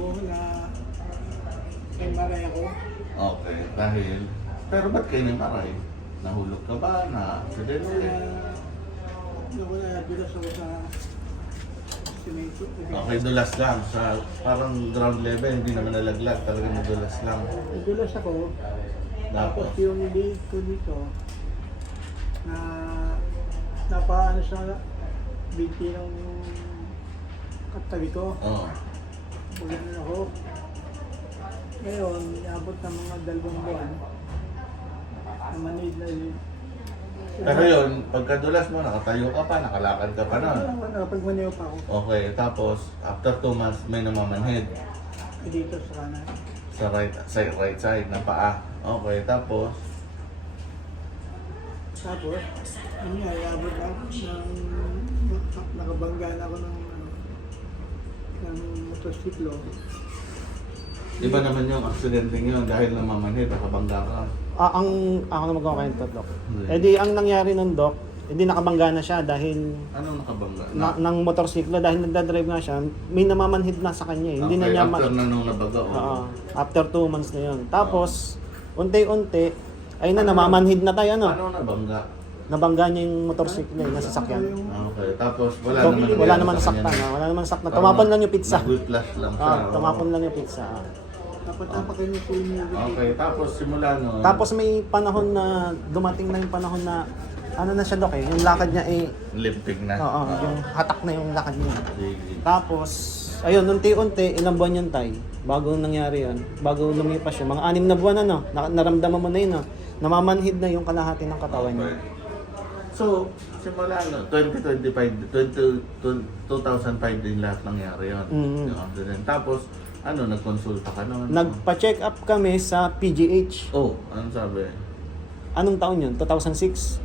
ko na MRI ako. Okay, dahil... Pero ba't kayo namaray? Nahulog ka ba? Na aksidente? Ako na nabilas ako sa estimate. Okay, dulas lang. Sa parang ground level, hindi naman nalaglag. Talagang nadulas lang. Nabilas ako. Tapos Tapos, yung leg ko dito na napaano sa binti ng katabi ko. oh. Maganon ako. Ngayon, iabot ng mga 2 buwan. Namanid na yun. Pero yun, pagkadulas mo, nakatayo ka pa, nakalakad ka pa na. Nakapagmaniw pa ako. Okay, tapos after 2 months, may namamanhid Dito sa kanan. sa right side ng paa. Okay, tapos, Tapos, ano nga, iabot ako ng nakabangga na ako ng motosiklo. iba naman yung aksidente yun dahil namamanhid, nakabangga ka. Ako na magkakwento, Dok. Eh di, ang nangyari nun, Dok, hindi nakabangga na siya dahil Anong nakabangga? ng motorsiklo, dahil nagdadrive nga siya, may namamanhid na sa kanya eh. Hindi na Okay, niya after na nung nabaga. Oo, after 2 months na yun. Tapos, unti-unti, ay na namamanhid na tayo, ano? Ano nabangga? Nabangga niya yung motorsiklo, yung nasasakyan. Okay, tapos wala So, naman wala nangyari naman sa nasaktan, kanya. wala naman nasaktan. Parang Tumapon lang yung pizza. Nag-whiplash lang siya. Tumapon lang yung pizza. Tapos napakain ko yung Okay, tapos simula nun. Tapos may panahon na, dumating na yung panahon na, ano na siya, Dok eh, yung lakad niya eh, limping na. oo, yung hatak na yung lakad niya. Sige. Tapos, ayun, unti-unti, ilang buwan yun tay, bago nangyari yun, bago lumipas yun, mga 6 na buwan na, no? Naramdaman mo na yun, no? Namamanhid na yung kalahati ng katawan niya. Okay. So, simula no, 2005 din lahat nangyari yun. Mhm. Yung accident. Tapos, ano, nagkonsulta ka noon? Nagpa-check up kami sa PGH. Oh, anong sabi? Anong taon yun? 2006?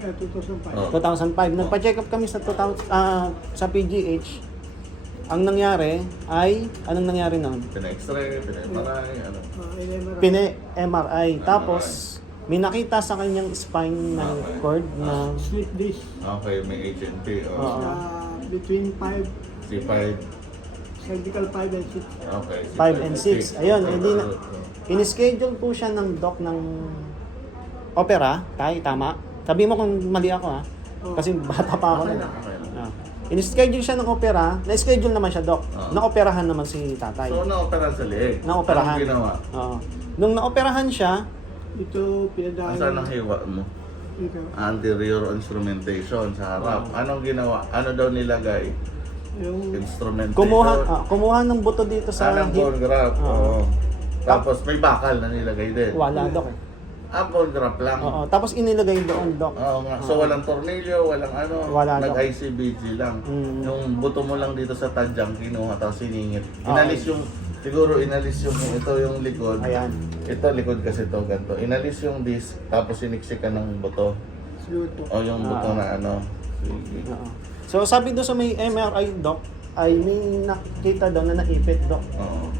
2005. Oh. 2005. Nagpa-check up kami sa PGH. Ang nangyari ay, anong nangyari noon? Pina-x-ray, pina-MRI, ano? MRI. Pine-MRI. Tapos, may nakita sa kanyang spine na cord na Slip disc Okay, may HNP. Oo. Oh. na between 5, C5. cervical 5 and 6. Okay. 5 and 6. Ayun, Okay. hindi na, in-schedule po siya ng doc ng opera. Tay, tama? Sabi mo kung mali ako ha. Kasi bata pa ako Okay na. lang, okay lang. In-schedule siya ng opera. Na-schedule naman siya, doc. Oo. Na-operahan naman si tatay. So, na-opera sa leeg. Na-operahan. Anong ginawa? Oo. Nung na-operahan siya, Ito, pinadaan. Saan ang hiwa mo? Ito. Anterior instrumentation sa harap. Anong ginawa? Ano daw nilagay? Yung Instrumentation. kumuha ng buto dito sa Anong bone graft? Oo. Oo. Tapos may bakal na nilagay din. Wala, doc eh. Bone graft lang. Oo. Tapos inilagay doon, doc. Oo nga. So walang tornilyo, walang ano. Wala, Nag-ICBG lang. Mm. Yung buto mo lang dito sa tadyang kinuha tapos siningit. Inalis yung, siguro inalis yung, ito yung likod. Ayan. Ito likod kasi to ganito. Inalis yung disc tapos siniksik ka ng buto. sluto. O yung buto na ano. Sige. Oo. So sabi doon sa may MRI, doc, ay may nakita daw na naipit, doc. Oo.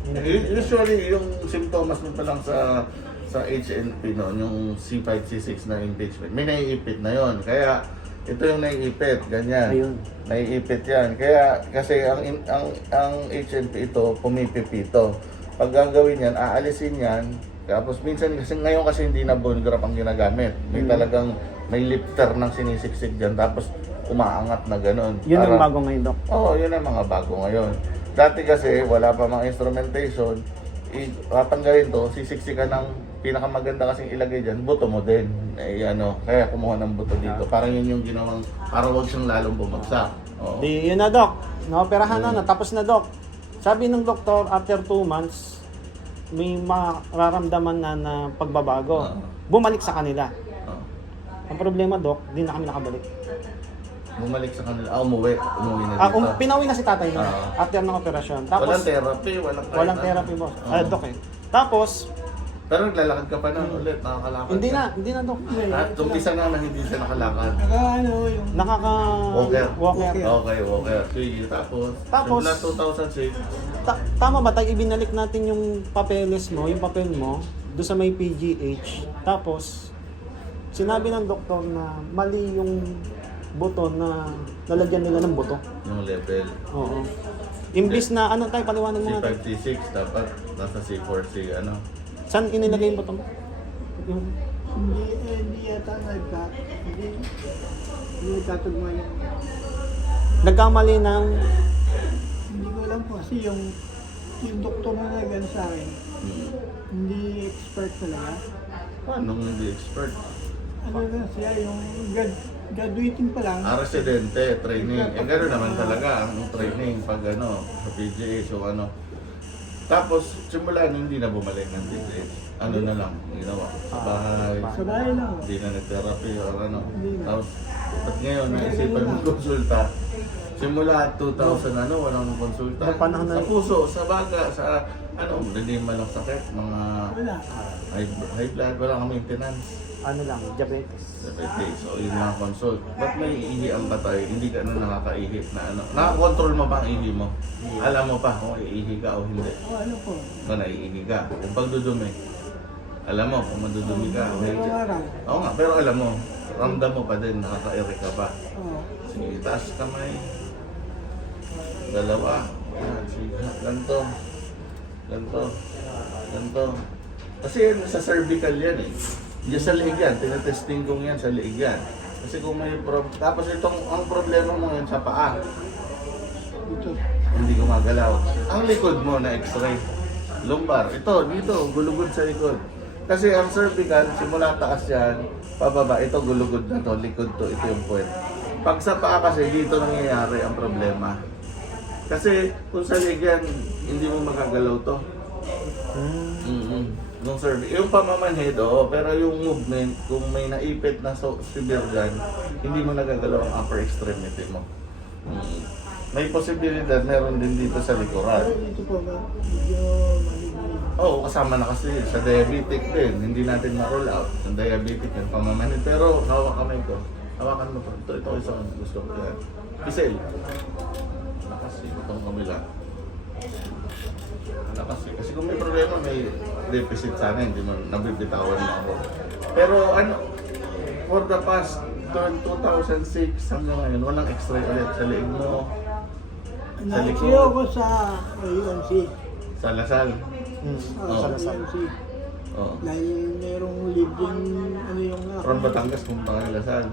Usually yung symptoms mo pa lang sa HNP noon, yung C5, C6 na impeachment, may naiipit na yon. Kaya ito yung naiipit, ganyan. Ayun. Naiipit yan. Kaya kasi ang HNP ito, pumipipito. Pag gagawin yan, aalisin yan. Tapos minsan kasi ngayon kasi hindi na bone graft ang ginagamit. May talagang may lifter ng sinisiksik dyan tapos umaangat na gano'n. Yun ang bago ngayon, doc. Oo, yun ang mga bago ngayon. Dati kasi wala pa mga instrumentation, tatanggalin to, sisiksikan ng pinakamaganda kasing ilagay dyan, buto mo din. Ano, kaya kumuha ng buto dito. Parang yun yung ginawang, para wag siyang lalong bumagsak. Oo. Di, yun na, doc. Naoperahan na, natapos na, doc. Sabi ng doktor, after 2 months, may mararamdaman na pagbabago. Bumalik sa kanila. Oo. Ang problema, doc, di na kami nakabalik. Bumalik sa kanila. Umuwi na dito. Pinauwi na si tatay na after ng operasyon. Tapos, Walang therapy, walang therapy, boss. Doc eh. Tapos, Pero naglalakad ka pa na ulit, nakakalakad hindi ka. na, doc. At umpisa na hindi siya nakalakad. Ano yung Walker. Okay, walker. Sige, tapos Tapos, simula 2006, Tama ba tayo ibinalik natin yung papeles mo, yung papel mo, doon sa may PGH. Tapos, sinabi ng doktor na mali yung buto na lalagyan nila ng buto. yung level. Oo. Imbis na, ano tayo, paliwanag mo nga tayo. C5, C6, dapat nasa C4, C ano. Saan inilagay mo ito? Yung, Hindi yata hindi nagkatugma yan. nagkamali ng, Hindi ko alam po kasi yung doktor na nag-ano sa akin, hindi expert talaga. Paano hindi expert? Ano na siya, yung graduating pa lang. Residente, training. Gano'n naman talaga ang training pag ano, sa PGH o ano. Tapos, simula hindi na bumalik ng PGH. Ano na lang, ginawa. Sa bahay. Sa bahay lang. Hindi na nag-therapy o ano. Hindi na. Tapos, at ngayon, naisipan mo konsulta. Simula 2000 ano, walang konsulta. Sa panahon na- Sa puso, sa baga, sa ano, hindi man ang sakit, mga Wala. high blood, walang maintenance. ano lang, diabetes. Diabetes. So, yun lang consult. Ba't may ihi ang patay? Hindi ka na nakakaihi na ano. Nakakontrol mo ba ang ihi mo? Alam mo pa kung iihi ka o hindi. Ano po? Kung naiihi ka. Kung pagdudumi. Alam mo kung madudumi ka o hindi. Araw-araw. Oo nga, pero alam mo, ramdam mo pa din, nakaka-iri ka pa. Oo. Sige, taas kamay. Dalawa. Yan, sige. Ganto. Ganto. Ganto. Kasi yan, sa cervical yan eh. Diyan sa liig yan, tinetesting kong yan sa liig yan. Kasi kung may tapos ang problema mo yan sa paa. Ito. Hindi gumagalaw. Ang likod mo na x-ray. Lumbar. Ito, dito, gulugod sa likod. Kasi ang cervical, simula taas yan, pababa, ito gulugod na to, likod to, ito yung puwet. Pag sa paa kasi, dito nangyayari ang problema. Kasi kung sa liig yan, hindi mo magagalaw to. Nung yung pamamanhid, pero yung movement, kung may naipit na severe dyan, hindi mo nagagalaw ang upper extremity mo. May posibilidad, meron din dito sa likuran. Pero dito po, medyo maligay. Oo, kasama na kasi sa diabetic din. Hindi natin ma-roll out. Sa diabetic yan, pamamanhid. Pero hawak kamay ko. Hawakan mo to. Ito isang gusto ko yan. Pisel. Kasi itong kabila. Kasi kung may problema, may deficit sana, hindi mo nabibitawan mo ako. Pero ano, for the past 2006 hanggang ngayon, walang x-ray ulit sa liig mo. Sa likod. Nag-CEO ko sa AMC. Sa Lasal. Sa Lasal. AMC. Oo. Dahil merong living, ano yung From Batangas kung pa kayo Lasal.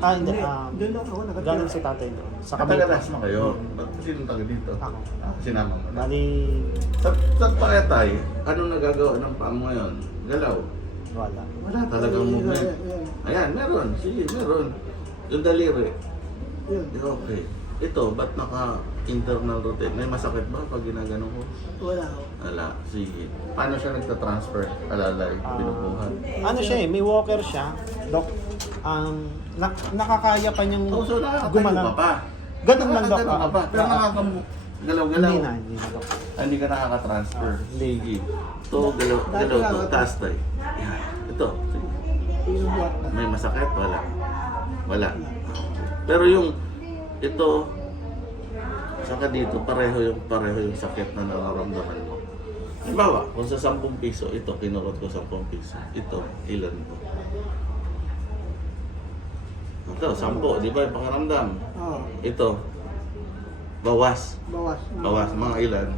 Hindi, Doon lang ako nakatira. galing si tatay doon. Sa Katagalas mo kayo. Ba't sino taga dito? Ako. Sinama mo na. Bali, Sa Tagaytay, anong nagagawa ng paa mo ngayon? Galaw. wala. Wala Talagang Yun, movement. yun, Ayan, meron. Sige, meron. Yung daliri. yun. Okay. Ito, ba't naka-internal rotate? May masakit ba pag ginagano ko? Wala ako. Wala. Sige. Paano siya nagta-transfer? Alalay, binubuhat. Ano siya eh, may walker siya. Dok, nakakaya pa niyang Oh, so nakakatayo gumalaw. ka pa. Ganun lang, Dok. Nakakatayo ka pa. Pero nakakagalaw-galaw. Hindi na, Dok. Hindi ka nakaka-transfer. Hindi. Sige. Ito, galaw to. Taas tayo. Yan. Ito. Sige. Yung buhat na. May masakit? Wala. Wala. Pero yung ito, saka dito, pareho yung sakit na nararamdaman mo. Halimbawa, kung sa 10 piso, ito, kinurot ko 10 piso. Ito, ilan po? Ito, 10, di ba yung pangaramdam? Oo. Ito, bawas. Bawas. Bawas, mga ilan?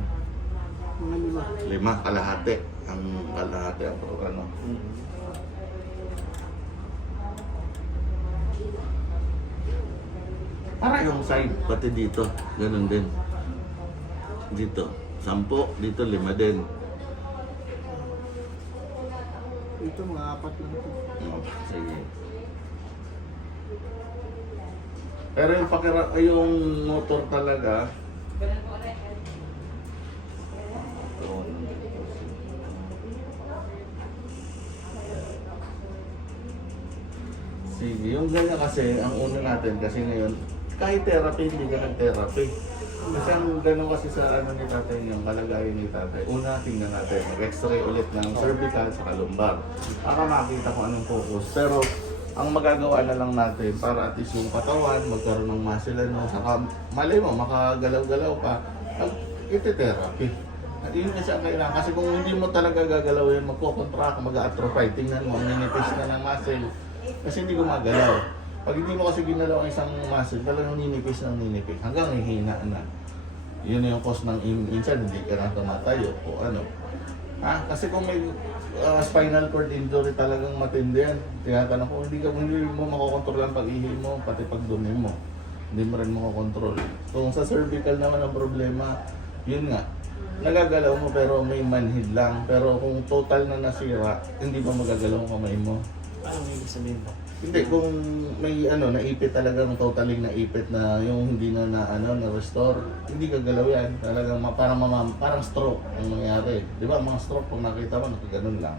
Mga 5. 5, kalahati. Ang kalahati ang ano. Para yung side, pati dito, ganun din. Dito, 10, dito 5 din. Ito mga 4 lang ito. Sige. Pero yung yung motor talaga, sige, yung ganyan kasi, ang una natin kasi ngayon, kahit therapy, hindi ka nag-therapy. Kasi ang gano'n kasi sa ano ni tatay, yung kalagayan ni tatay, una tingnan natin, mag-x-ray ulit ng cervical sa lumbar. Para makita kung anong focus. Pero ang magagawa na lang natin para at least yung katawan, magkaroon ng muscle ano, saka malay mo, makagalaw-galaw pa, iti-therapy. At yun kasi ang kailangan. Kasi kung hindi mo talaga gagalaw yan, magkocontract, mag-atrophy, tingnan mo, ang ninipis na ng muscle. Kasi hindi gumagalaw. Pag hindi mo kasi ginalaw ang isang muscle, talagang ninipis ng ninipis. Hanggang hihina na. Yun yung cause ng minsan hindi ka na tumatayo o ano. Kasi kung may spinal cord injury talagang matindi yan. Tinatanong ko, hindi mo makokontrol ang pag-ihi mo, pati pagdumi mo. Hindi mo rin makokontrol. Kung sa cervical naman ang problema, yun nga, nagagalaw mo pero may manhid lang. Pero kung total na nasira, hindi mo magagalaw ang kamay mo. Anong ibig sabihin po? Hindi, kung may naipit talagang totally naipit na yung hindi na na-restore, hindi gagalaw yan. Talagang parang stroke ang nangyari. Di ba, mga stroke, kung nakita mo, nakaganon lang.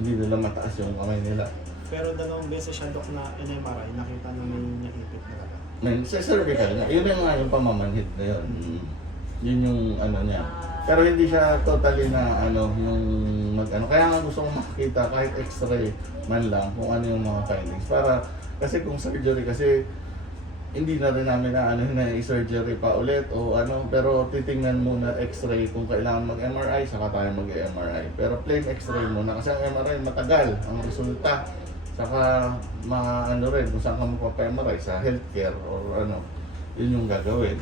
Hindi nila mataas yung kamay nila. Pero dalawang beses siya, Dok, na MRI, nakita na may naipit na talaga. Sa cervical nga, yun yung nga yung pamamanhid na yun. Yun yung niya. Pero hindi siya totally na yung kaya nga gusto kong makikita kahit x-ray man lang kung ano yung mga findings. Kasi kung surgery kasi hindi na rin namin na i-surgery pa ulit o pero titingnan muna x-ray kung kailangan mag-MRI, saka tayo mag-MRI. Pero plain x-ray muna kasi ang MRI matagal ang resulta. Saka rin kung saan ka magpapa-MRI sa healthcare or yun yung gagawin.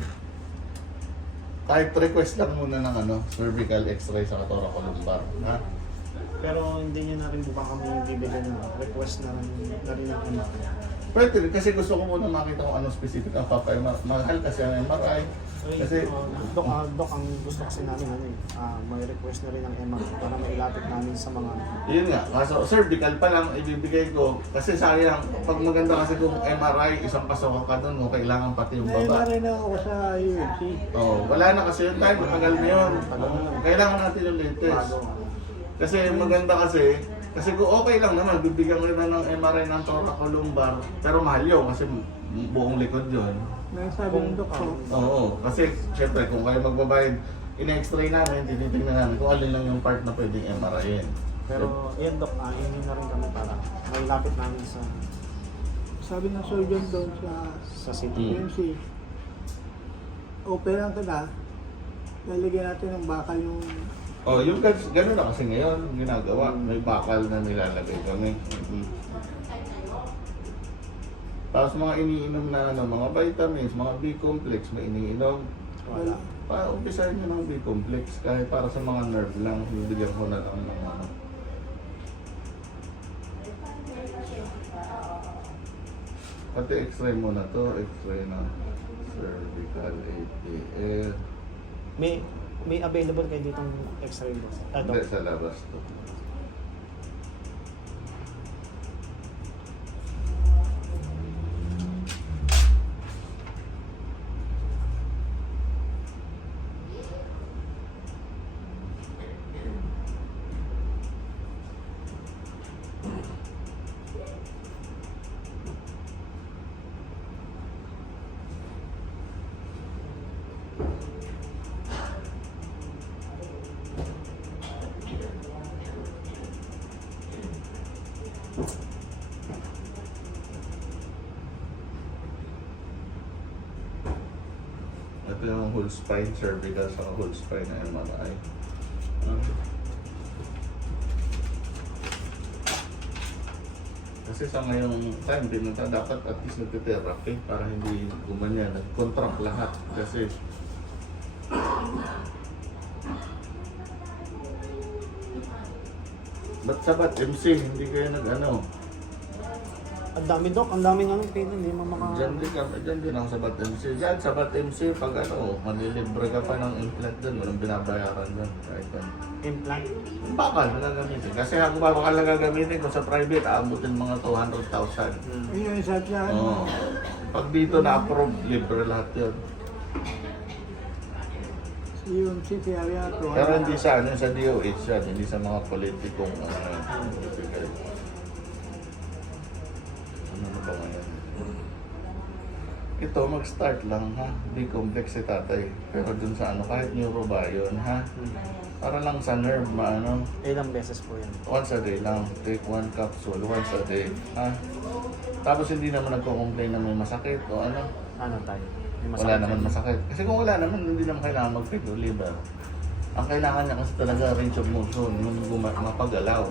Kahit request lang muna ng cervical x-ray sa thoracolumbar, ha? Pero hindi niya na rin buka kami bibigyan ng request na rin ang MRI. Pwede rin, kasi gusto ko muna makita kung ano specific ang papa-MRI. Mahal kasi ang MRI. Kasi, Dok, ang gusto kasi namin may request na rin ng MRI para mailapit namin sa mga yun nga, kaso cervical pa lang ibibigay ko. Kasi sayang, pag maganda kasi kung MRI, isang pasok ka doon, kung kailangan pati yung baba. Naimarin na ako sa UMC. Wala na kasi yung time, matagal na yun. Kailangan natin yung latest. Kasi maganda kasi kung okay lang naman, bibigyan ko na ng MRI ng thoracolumbar, pero mahal yun kasi buong likod yun. Nagsabi ng doktor. Oo, kasi syempre kung kayo magbabayad, in-x-ray namin, tinitingnan namin kung alin lang yung part na pwedeng MRI-in. Pero yan, Dok, hindi na rin kami para mailapit namin sa Sabi ng surgeon doon sa city. UMC, operan ka na, lalagyan natin ng bakal yung Yung gano'n na kasi ngayon, ginagawa. May bakal na nilalagay kami. Tapos mga iniinom na mga vitamins, mga B-complex, may iniinom. Wala. Umpisahin nyo ng B-complex kahit para sa mga nerve lang, bibigyan ko na lang ng Pati x-ray muna to, x-ray na cervical ATL. May available kayo ditong x-ray, Dok? Hindi, sa labas to. Ito yung whole spine, cervical sa whole spine na MRI. Kasi sa ngayong time, pinunta dapat at least nagte-therapy para hindi gumanyan. Nag-contract lahat kasi ba't sabat MC, hindi kayo Ang dami, Dok. Ang daming pin, hindi mo Diyan din ang sabat MC. Diyan, sabat MC, pag manilibre ka pa ng implant doon, walang binabayaran doon. Kahit implant. bakal na gagamitin. Kasi kung bakal na gagamitin, kung sa private, aabutin mga 200,000. yun yung sabi niya. Pag dito na-approve, libre lahat yun. Sa UMC, kaya yan. Pero hindi sa DOH yan, hindi sa mga politikong bibigay. Ano ba ngayon? Ito, mag-start lang ha. Di complex si tatay. Pero dun sa kahit neuro ba yun ha? Para lang sa nerve, Ilang beses po yan? once a day lang. Take 1 capsule, once a day. Ha? Tapos hindi naman nagko-complain na may masakit o Ano tayo? May Wala naman masakit. Kasi kung wala naman, hindi naman kailangan mag-feed o liver. Ang kailangan niya kasi talaga range of motion, yung mapagalaw.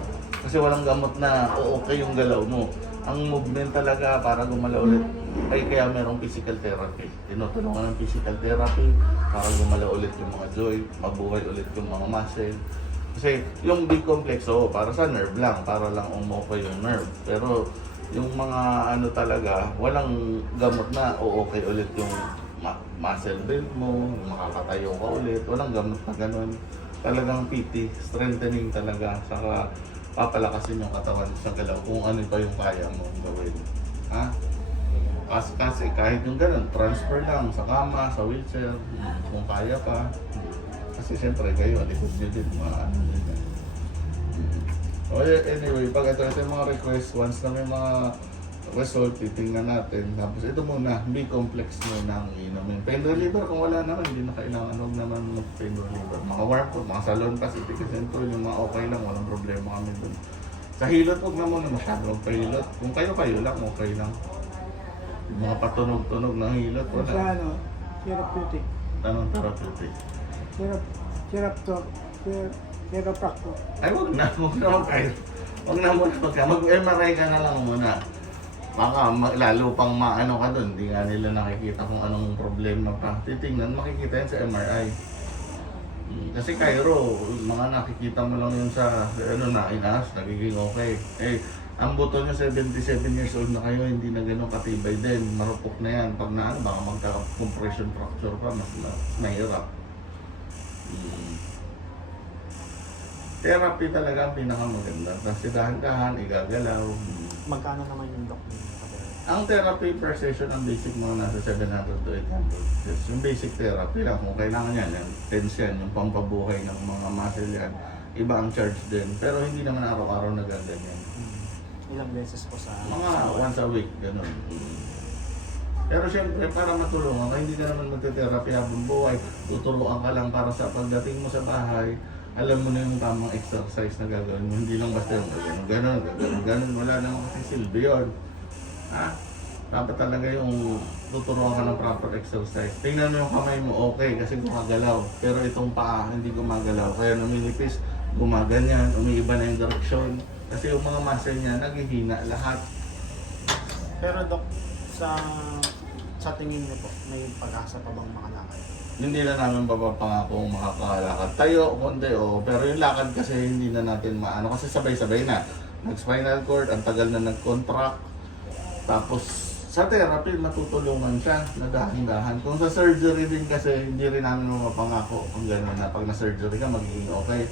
Kasi walang gamot na okay yung galaw mo. ang movement talaga para gumalaw ulit. Ay kaya merong physical therapy. Tinutulungan ng physical therapy para gumalaw ulit yung mga joint, mabuhay ulit yung mga muscle. Kasi yung B-complex, para sa nerve lang, para lang umokay yung nerve. Pero yung mga ano talaga, walang gamot na okay ulit yung muscle build mo, makakatayo ka ulit, walang gamot na ganun. Talagang PT, strengthening talaga, saka papalakasin yung katawan sa galaw kung ano pa yung kaya mo gawin. Ha? Kasi kahit yung ganun, transfer lang sa kama, sa wheelchair, kung kaya pa. Kasi siyempre kayo, likod nyo din, mga ano din. Anyway, pag ito yung mga request, once na may mga result, titingnan natin. Tapos ito muna, B-complex muna ang inumin. Pain reliever, kung wala naman, hindi na kailangan, huwag naman mag-pain reliever. Mga warm food, mga salon pa, citizen yung mga okay lang, walang problema kami dun. Sa hilot, huwag na muna masyadong pahilot. Kung kayo lang, okay lang. Yung mga patunog-tunog ng hilot, Sa wala. ano, therapeutic. Anong therapeutic? Chiropractor. Ay, huwag na kayo. Huwag na muna mag-MRI ka na lang muna. Baka lalo pang maano ka doon, hindi nga nila nakikita kung anong problema pa. Titingnan, makikita yan sa MRI. Kasi Cairo, mga nakikita mo lang yun sa inaas, nagiging okay. Ang buto nyo 77 years old na kayo, hindi na ganun katibay din. Marupok na yan. Pag baka magka-compression fracture ka, mas mahirap. Therapy talaga ang pinakamaganda. Kasi dahan-dahan, igagalaw. Magkano naman yung doc? Ang therapy per session, ang basic mo nasa 700 to 800. Yes, yung basic therapy lang, kung kailangan yan, yung TENS yan, yung pampabuhay ng mga muscle yan, iba ang charge din. Pero hindi naman araw-araw nagaganyan. Ilang beses po sa... Mga once a week, ganun. Pero syempre, para matulungan ka, hindi ka naman magte-therapy habang buhay. Tuturuan ka lang para sa pagdating mo sa bahay, alam mo na yung tamang exercise na gagawin mo. Hindi lang basta yung ganun. Wala naman kasi silbi yun. Ha? Dapat talaga yung tuturuan ka ng proper exercise. Tingnan mo yung kamay mo, okay, kasi gumagalaw. Pero itong paa, hindi gumagalaw. Kaya numinipis, gumaganyan, umiiba na yung direksyon. Kasi yung mga muscle niya, naghihina lahat. Pero Doc, sa tingin niyo po, may pag-asa pa bang makalakad? Hindi na namin papapangako makakalakad tayo, kundi pero yung lakad kasi hindi na natin maano kasi sabay-sabay na. Nag-spinal cord, ang tagal na nag-contract. Tapos sa therapy, matutulungan siya na dahan-dahan. Kung sa surgery din kasi, hindi rin namin mapapangako kung gano'n na pag na-surgery ka, magiging okay.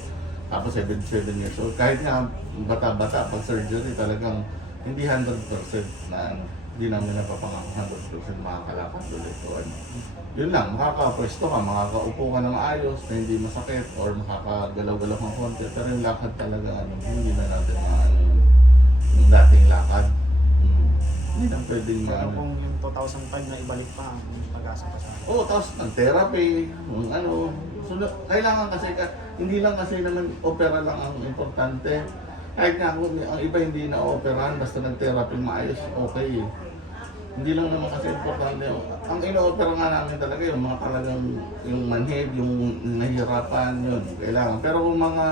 Tapos 77 years old. Kahit nga bata-bata, pag surgery talagang hindi 100% na hindi namin napapangako 100% makakalakad ulit o ano. Yun lang, makakapwesto ka, makakaupo ka na maayos, na hindi masakit, or makakagalaw-galaw ng konti. Pero yung lakad talaga, hindi na natin maano yung dating lakad. Hindi na pwedeng Pero maano. kung yung 2005 na ibalik pa, may pag-asa pa sa... Oo, tapos ng therapy, yung ano. So, kailangan kasi, hindi lang kasi naman opera lang ang importante. Kahit nga kung ang iba hindi na operahan, basta nag-therapy maayos, okay. Hindi lang naman kasi importante. Ang ino-opera nga namin talaga yung mga talagang yung manhid, yung nahihirapan, yun, kailangan. Pero kung mga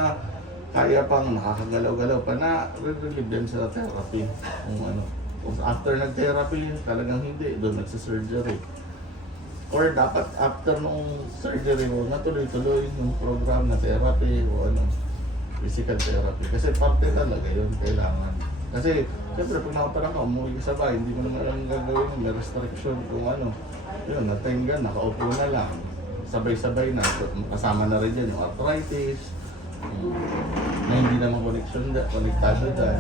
kaya pang nakakagalaw-galaw pa na, relieve din sa therapy. Kung ano. Kung after nag-therapy, talagang hindi, doon nagsa-surgery. Or dapat after nung surgery mo, natuloy-tuloy yung program na therapy o ano, physical therapy. Kasi parte talaga yun, kailangan. Kasi, siyempre, pag nakaparang ka, umuwi ka sa bahay, hindi mo naman lang gagawin, may restriction kung ano. Yun, natinggan, nakaupo na lang. Sabay-sabay na, kasama na rin yan yung arthritis, na hindi naman konektado dyan,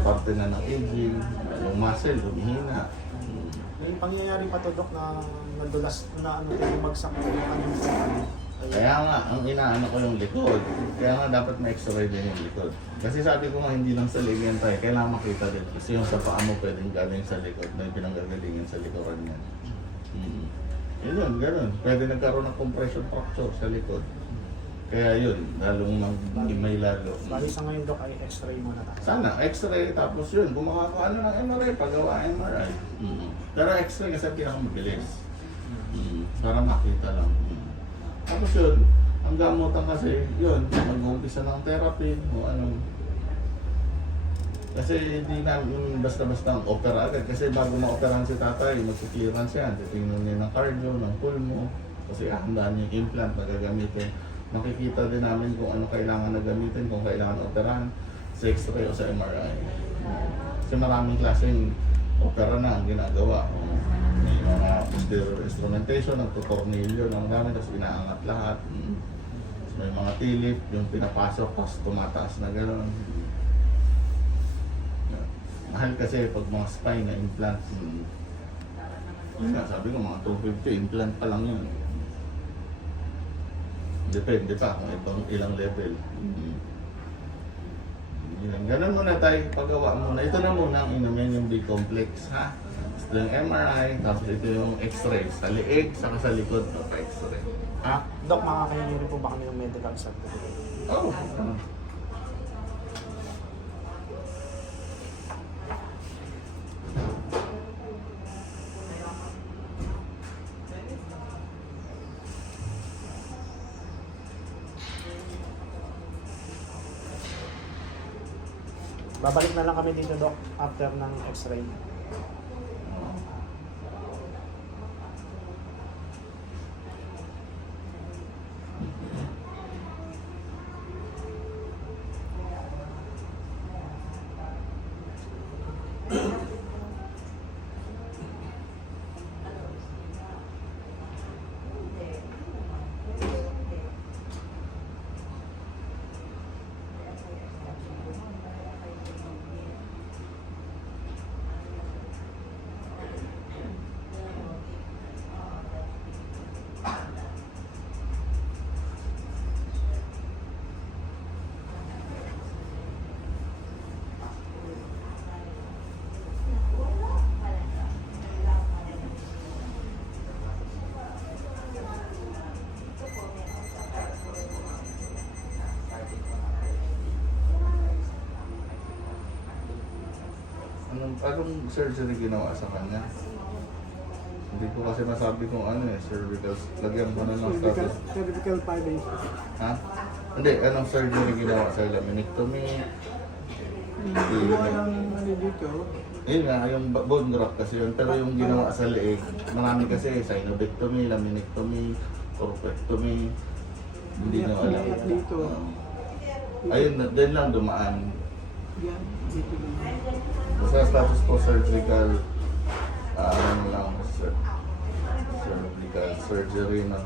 parte na ng aging, yung muscle, humihina. May pangyayari pa to, Doc, na nadulas na ano tayo bagsak yung kanyang sinabi. Kaya nga, ang inaano ko yung likod. Kaya nga dapat ma-x-ray din yung likod. Kasi sabi ko nga hindi lang sa ligyan tayo, kailangan makita din. Kasi yung sa paa mo pwedeng galing sa likod na yung pinanggagalingan sa likuran niya. Yun, ganun. Pwede nagkaroon ng compression fracture sa likod. Kaya yun, lalong may lalo. Bali sa ngayon, Doc, ay x-ray muna tayo. Sana, x-ray tapos yun, kung makakaano ng MRI, pagawa MRI. Pero x-ray kasi pinakamabilis. Para makita lang. Tapos yun, ang gamutan kasi, yun, mag-umpisa ng therapy o ano. Kasi hindi namin basta-basta ang opera agad. Kasi bago ma-operahan si tatay, mag-clearance yan. Titingnan niya ng cardio, ng pulmo. Kasi handaan niya yung implant na gagamitin. Makikita din namin kung ano kailangan na gamitin, kung kailangan operahan sa X-ray o sa MRI. Kasi maraming klaseng opera na ang ginagawa. May mga posterior instrumentation, nagtutornilyo ng gamit, tapos inaangat lahat. Tapos may mga tilip, yung pinapasok, tapos tumataas na gano'n. Mahal kasi pag mga spine na implant, yun nga, sabi ko mga 250, implant pa lang yun. Depende pa kung itong ilang level. Yun, ganun muna tayo, paggawa muna. Ito na muna ang inumin yung B-complex, ha? Ito yung MRI, tapos ito yung X-ray, sa liig, saka sa likod ng X-ray. Ha? Dok, makakahingi rin po ba kami ng medical certificate? Oo. Babalik na lang kami dito, Dok, after ng x-ray. Anong surgery ginawa sa kanya? Hindi ko kasi masabi kung ano eh, cervical, lagyan ko na ng status. Cervical 5 days. Ha? Hindi, anong surgery ginawa sa laminectomy? Hindi ko alam ano dito. Yun nga, yung bone graft kasi yun. Pero yung ginawa sa leeg, marami kasi, sinodectomy, laminectomy, corpectomy. Hindi na alam. Dito. Ayun, din lang dumaan. Yan, dito naman. Sa status ko surgical, ano lang, surgical surgery na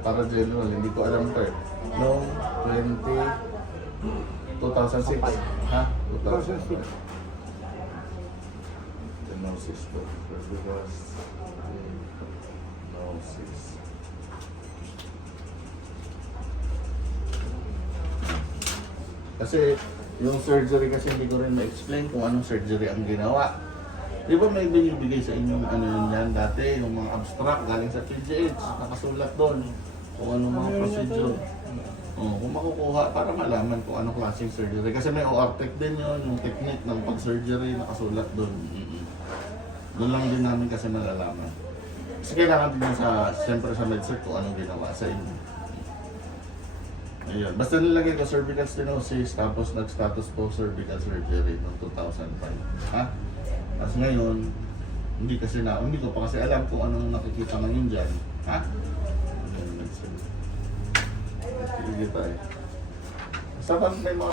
para general, hindi ko alam pa eh. Noong 2006, ha? 2006. Stenosis po, cervical stenosis. Kasi yung surgery kasi hindi ko rin ma-explain kung anong surgery ang ginawa. Di ba may binibigay sa inyong ano yun yan dati, yung mga abstract galing sa PGH, nakasulat doon kung anong mga procedure. Kung makukuha para malaman kung anong klaseng surgery. Kasi may OR-Tech din yun, yung technique ng pag-surgery nakasulat doon. Doon lang din namin kasi malalaman. Kasi kailangan din sa, siyempre sa MedCert kung anong ginawa sa inyo. Ayun. Basta nilagay ko cervical stenosis, tapos nag-status po cervical surgery noong 2005. Ha? Tapos ngayon, hindi ko pa kasi alam kung anong nakikita ngayon dyan. Ha? Sige tayo. Sa may mga